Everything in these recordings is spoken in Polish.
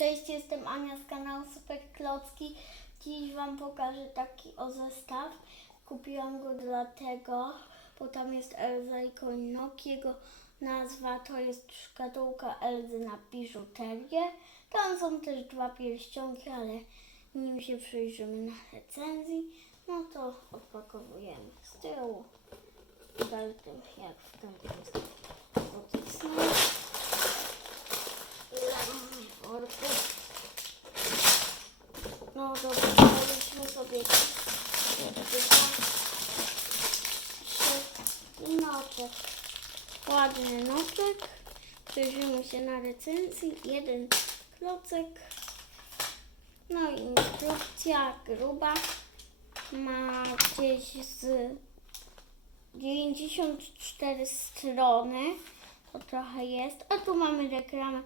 Cześć, jestem Ania z kanału Super Klocki. Dziś Wam pokażę taki o zestaw. Kupiłam go dlatego, bo tam jest Elza i koń Noki. Jego nazwa to jest szkatułka Elzy na biżuterię. Tam są też dwa pierścionki, ale nim się przyjrzymy na recenzji, no to odpakowujemy z tyłu. Dalej tym, jak w tamtym pocisnął. Lamy w worku. No dobra, daliśmy sobie dwa, trzy i noczek. Ładny noczek. Przyjrzymy się na recenzji. Jeden klocek. No i instrukcja gruba. Ma gdzieś z 94 strony. To trochę jest. A tu mamy reklamę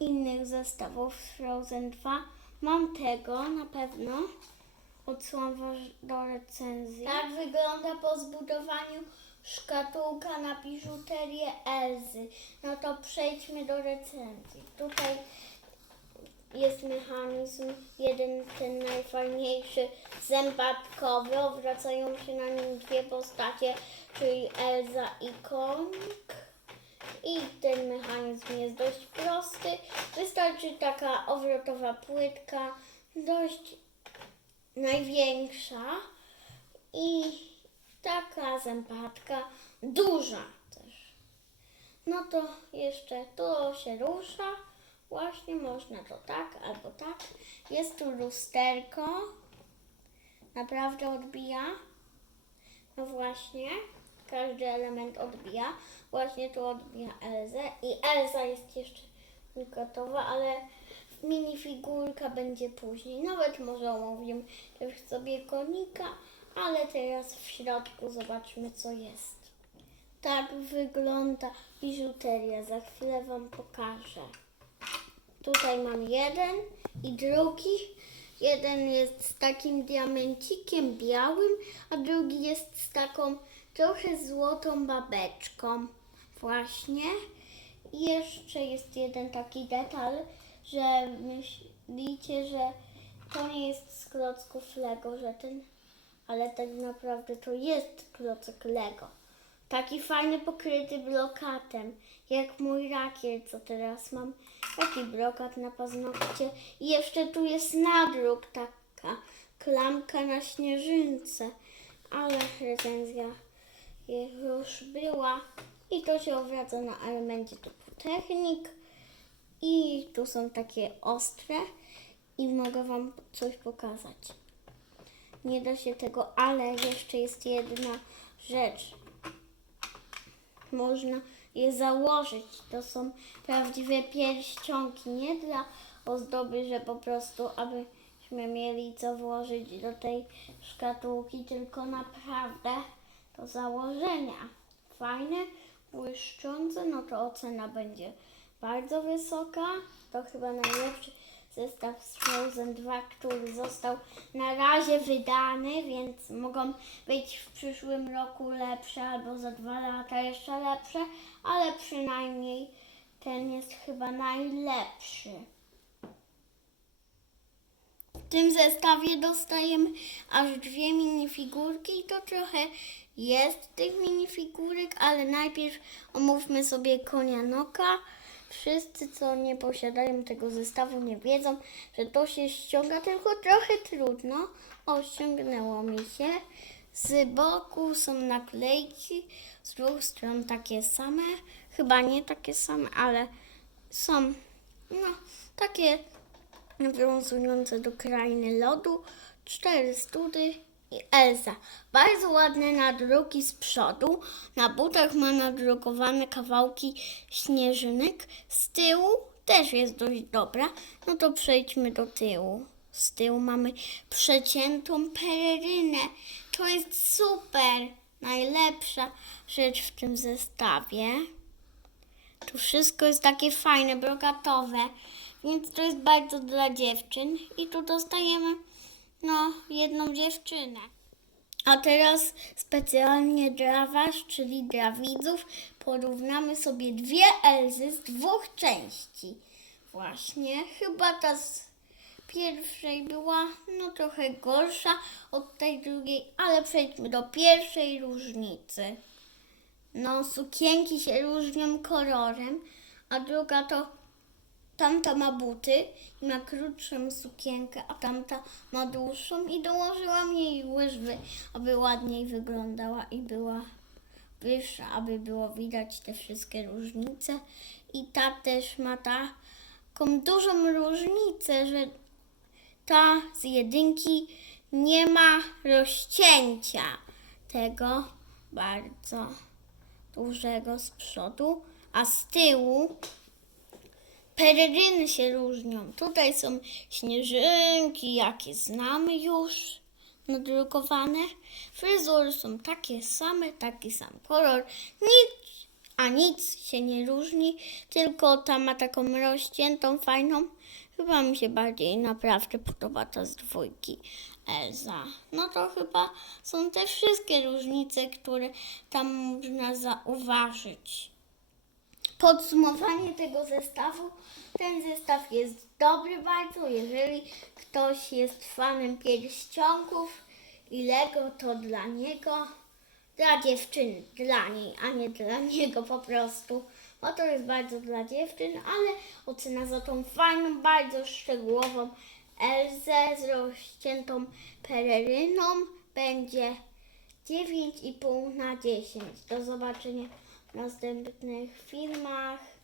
innych zestawów z Frozen 2. Mam tego na pewno. Odsyłam do recenzji. Tak wygląda po zbudowaniu szkatułka na biżuterię Elzy. No to przejdźmy do recenzji. Tutaj jest mechanizm, jeden ten najfajniejszy, zębatkowy. Obracają się na nim dwie postacie, czyli Elza i Konik. I ten mechanizm jest dość prosty. Wystarczy taka obrotowa płytka, dość największa i taka zębatka, duża też. No to jeszcze to się rusza. Właśnie można to tak albo tak. Jest tu lusterko. Naprawdę odbija. No właśnie, każdy element odbija. Właśnie tu odbija Elzę i Elza jest jeszcze gotowa, ale minifigurka będzie później. Nawet może omówimy sobie konika, ale teraz w środku zobaczmy co jest. Tak wygląda biżuteria. Za chwilę Wam pokażę. Tutaj mam jeden i drugi. Jeden jest z takim diamencikiem białym, a drugi jest z taką trochę złotą babeczką. Właśnie. I jeszcze jest jeden taki detal, że myślicie, że to nie jest z klocków Lego, że ten, ale tak naprawdę to jest klocek Lego. Taki fajny pokryty brokatem, jak mój rakiel, co teraz mam. Taki brokat na paznokcie. I jeszcze tu jest nadruk, taka klamka na śnieżynce. Ale recenzja już była. I to się obraca na elemencie typu technik. I tu są takie ostre. I mogę Wam coś pokazać. Nie da się tego, ale jeszcze jest jedna rzecz można je założyć. To są prawdziwe pierścionki, nie dla ozdoby, że po prostu abyśmy mieli co włożyć do tej szkatułki, tylko naprawdę do założenia. Fajne, błyszczące, no to ocena będzie bardzo wysoka. To chyba najlepszy zestaw z Frozen 2, który został na razie wydany, więc mogą być w przyszłym roku lepsze albo za dwa lata jeszcze lepsze, ale przynajmniej ten jest chyba najlepszy. W tym zestawie dostajemy aż dwie minifigurki i to trochę jest tych minifigurek, ale najpierw omówmy sobie konia Noka. Wszyscy, co nie posiadają tego zestawu, nie wiedzą, że to się ściąga, tylko trochę trudno. O, ściągnęło mi się. Z boku są naklejki, z dwóch stron takie same. Chyba nie takie same, ale są no, takie nawiązujące do krainy lodu. Cztery study i Elza. Bardzo ładne nadruki z przodu. Na butach ma nadrukowane kawałki śnieżynek. Z tyłu też jest dość dobra. No to przejdźmy do tyłu. Z tyłu mamy przeciętą pererynę. To jest super. Najlepsza rzecz w tym zestawie. Tu wszystko jest takie fajne, brokatowe, więc to jest bardzo dla dziewczyn. I tu dostajemy, no, jedną dziewczynę. A teraz specjalnie dla Was, czyli dla widzów, porównamy sobie dwie Elzy z dwóch części. właśnie. Chyba ta z pierwszej była no trochę gorsza od tej drugiej, ale przejdźmy do pierwszej różnicy. No, sukienki się różnią kolorem, a druga to tamta ma buty i ma krótszą sukienkę, a tamta ma dłuższą i dołożyłam jej łyżwy, aby ładniej wyglądała i była wyższa, aby było widać te wszystkie różnice. I ta też ma taką dużą różnicę, że ta z jedynki nie ma rozcięcia tego bardzo dużego z przodu, a z tyłu pereryny się różnią. Tutaj są śnieżynki, jakie znamy już, nadrukowane. Fryzury są takie same, taki sam kolor. Nic, a nic się nie różni, tylko ta ma taką rozciętą, fajną. Chyba mi się bardziej naprawdę podoba ta z dwójki Elza. No to chyba są te wszystkie różnice, które tam można zauważyć podsumowanie tego zestawu. Ten zestaw jest dobry bardzo, jeżeli ktoś jest fanem pierścionków i Lego, to dla niego, dla dziewczyny, dla niej, a nie dla niego po prostu. Bo to jest bardzo dla dziewczyn, ale ocena za tą fajną, bardzo szczegółową Elzę z rozciętą pereryną będzie 9,5 na 10. Do zobaczenia następnych filmach.